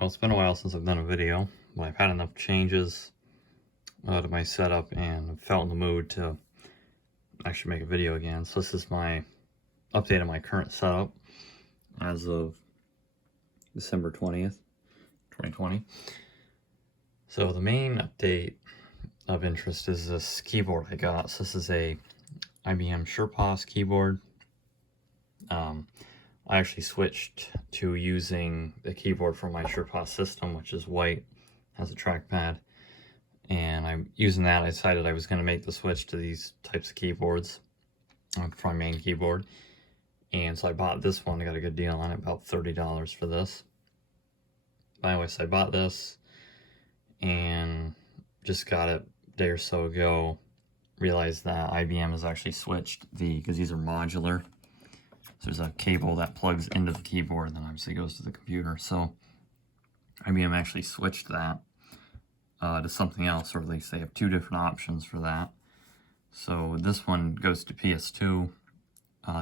Well, it's been a while since I've done a video, but I've had enough changes to my setup and felt in the mood to actually make a video again. So this is my update on my current setup as of December 20th, 2020. So the main update of interest is this keyboard I got. So this is a IBM SurePOS keyboard. I actually switched to using the keyboard from my SurePOS system, which is white, has a trackpad. And I'm using that. I decided I was going to make the switch to these types of keyboards for my main keyboard. And so I bought this one. I got a good deal on it, about $30 for this. But anyways, I bought this and just got it a day or so ago. Realized that IBM has actually switched because these are modular. So there's a cable that plugs into the keyboard and then obviously goes to the computer. So IBM actually switched that to something else, or at least they have two different options for that. So this one goes to PS2.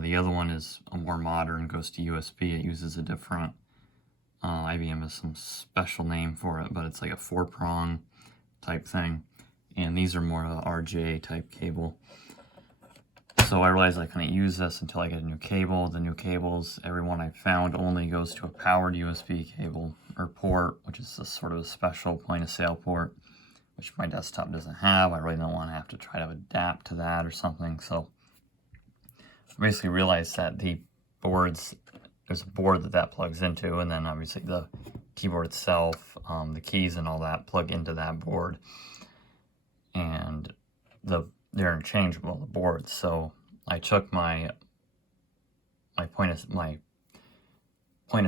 The other one is a more modern, goes to USB. It uses a different, IBM has some special name for it, but it's like a 4-prong type thing. And these are more RJ type cable. So I realized I couldn't use this until I get a new cable. The new cables, every one I found only goes to a powered USB cable or port, which is a sort of a special point of sale port, which my desktop doesn't have. I really don't want to have to try to adapt to that or something. So I basically realized that the boards, there's a board that plugs into, and then obviously the keyboard itself, the keys and all that plug into that board. And they're interchangeable, the boards. So I took my point of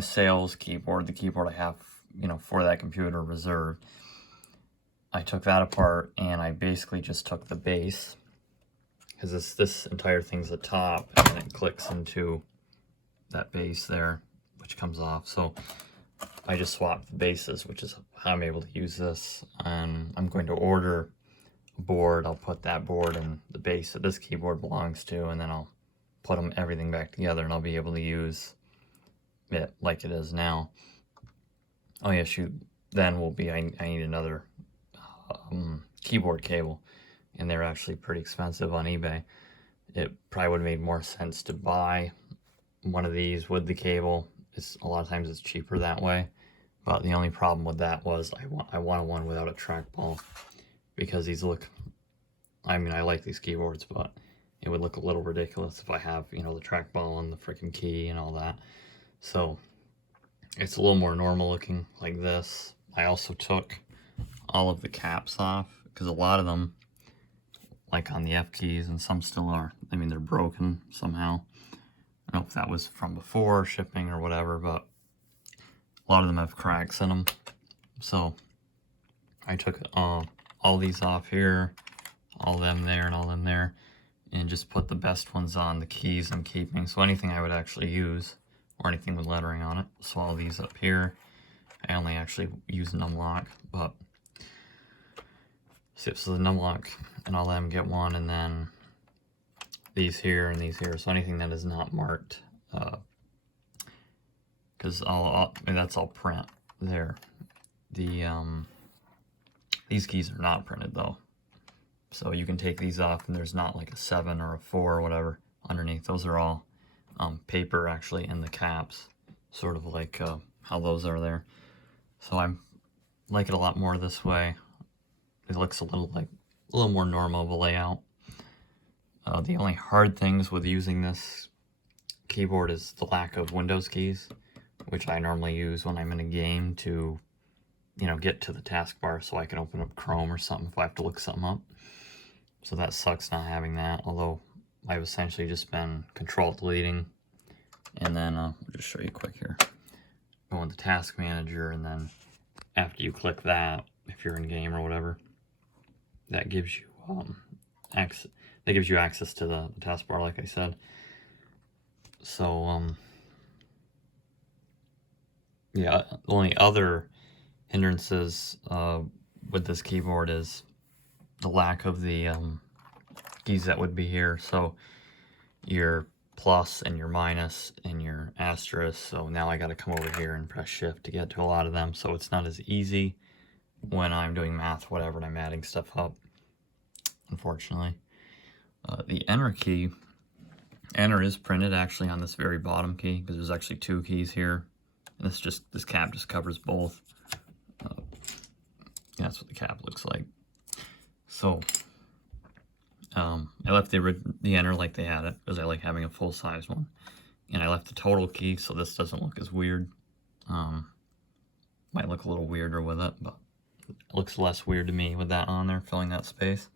sales keyboard, the keyboard I have, for that computer reserved. I took that apart and I basically just took the base, because this entire thing's the top, and then it clicks into that base there, which comes off. So I just swapped the bases, which is how I'm able to use this. And I'm going to order a board. I'll put that board in the base that this keyboard belongs to, and then I'll put everything back together, and I'll be able to use it like it is now. Only issue then will be I need another keyboard cable, and they're actually pretty expensive on eBay. It probably would have made more sense to buy one of these with the cable. A lot of times it's cheaper that way, but the only problem with that was I wanted one without a trackball, because these look, I mean, I like these keyboards, but it would look a little ridiculous if I have, the trackball and the freaking key and all that. So it's a little more normal looking like this. I also took all of the caps off, because a lot of them, like on the F keys, and some still are, I mean, they're broken somehow. I don't know if that was from before shipping or whatever, but a lot of them have cracks in them. So I took all these off here, all them there, and all them there, and just put the best ones on. The keys I'm keeping, so anything I would actually use, or anything with lettering on it. So all these up here, I only actually use numlock, but so the numlock and all them get one, and then these here and these here. So anything that is not marked, because that's all print there. These keys are not printed though, so you can take these off, and there's not like a 7 or a 4 or whatever underneath. Those are all paper actually in the caps, sort of like how those are there. So I like it a lot more this way. It looks a little more normal of a layout. The only hard things with using this keyboard is the lack of Windows keys, which I normally use when I'm in a game to get to the taskbar so I can open up Chrome or something if I have to look something up. So that sucks not having that, although I've essentially just been Control-deleting. And then I'll just show you quick here. Go into Task Manager, and then after you click that, if you're in game or whatever, that gives you access to the taskbar, like I said. So yeah, the only other hindrances with this keyboard is the lack of the keys that would be here. So your plus and your minus and your asterisk. So now I got to come over here and press shift to get to a lot of them. So it's not as easy when I'm doing math, whatever, and I'm adding stuff up, unfortunately. The enter key, enter is printed actually on this very bottom key, because there's actually two keys here. And this cap just covers both. Yeah, that's what the cap looks like. So I left the enter like they had it, because I like having a full-size one. And I left the total key, so this doesn't look as weird. Might look a little weirder with it, but it looks less weird to me with that on there, filling that space.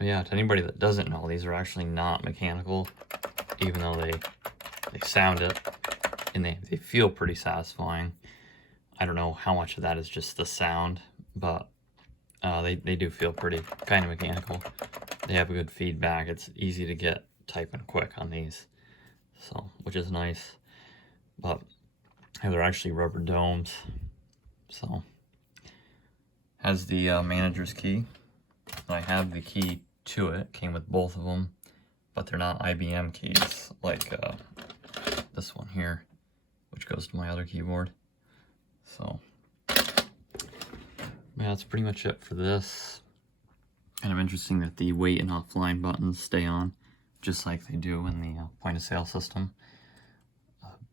Yeah, to anybody that doesn't know, these are actually not mechanical, even though they sound it, and they feel pretty satisfying. I don't know how much of that is just the sound, but they do feel pretty kind of mechanical. They have a good feedback. It's easy to get typing quick on these, so which is nice. But they're actually rubber domes. So has the manager's key. I have the key to it. Came with both of them, but they're not IBM keys like this one here, which goes to my other keyboard. So yeah, that's pretty much it for this. Kind of interesting that the wait and offline buttons stay on, just like they do in the point of sale system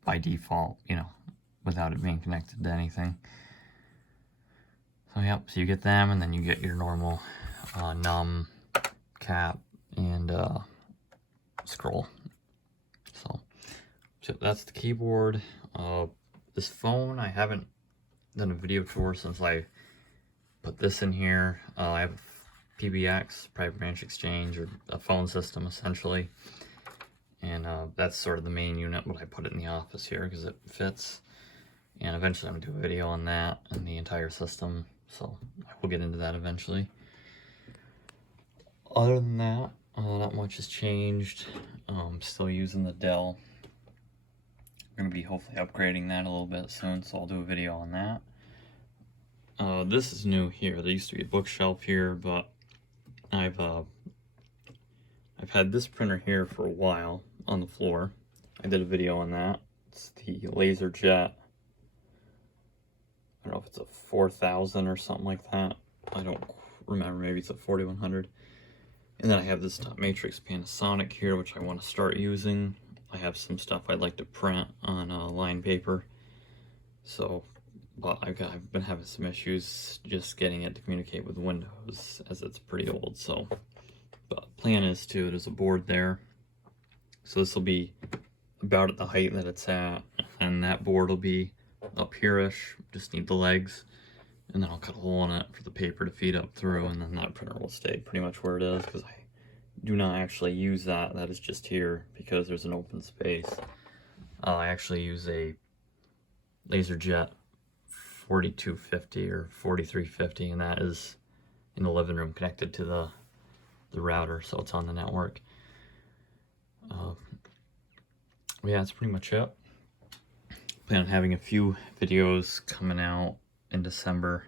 by default, you know, without it being connected to anything. So yep, so you get them, and then you get your normal num, cap, and scroll. So that's the keyboard. This phone, I haven't done a video tour since I put this in here. I have a PBX, private branch exchange, or a phone system essentially, and that's sort of the main unit, but I put it in the office here because it fits. And eventually I'm gonna do a video on that and the entire system, so I will get into that eventually. Other than that, not much has changed. Still using the Dell. I'm gonna be hopefully upgrading that a little bit soon, so I'll do a video on that. This is new here. There used to be a bookshelf here, but I've had this printer here for a while on the floor. I did a video on that. It's the LaserJet. I don't know if it's a 4000 or something like that. I don't remember. Maybe it's a 4100. And then I have this Dot Matrix Panasonic here, which I want to start using. I have some stuff I'd like to print on line paper. So, but I've been having some issues just getting it to communicate with Windows, as it's pretty old. So, but plan is to, there's a board there. So this will be about at the height that it's at, and that board will be up here-ish. Just need the legs, and then I'll cut a hole in it for the paper to feed up through, and then that printer will stay pretty much where it is, because I do not actually use that. That is just here because there's an open space. I actually use a LaserJet 4250 or 4350, and that is in the living room connected to the router, so it's on the network. Yeah, that's pretty much it. Plan on having a few videos coming out in December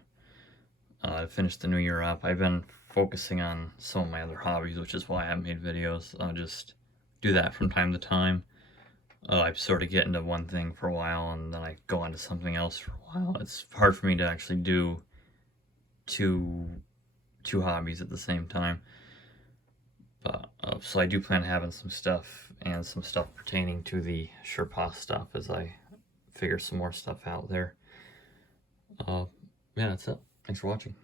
to finish the new year up. I've been focusing on some of my other hobbies, which is why I haven't made videos. I'll just do that from time to time. I sort of get into one thing for a while, and then I go on to something else for a while. It's hard for me to actually do two hobbies at the same time. But so I do plan on having some stuff, and some stuff pertaining to the Sherpa stuff as I figure some more stuff out there. Yeah, that's it. Thanks for watching.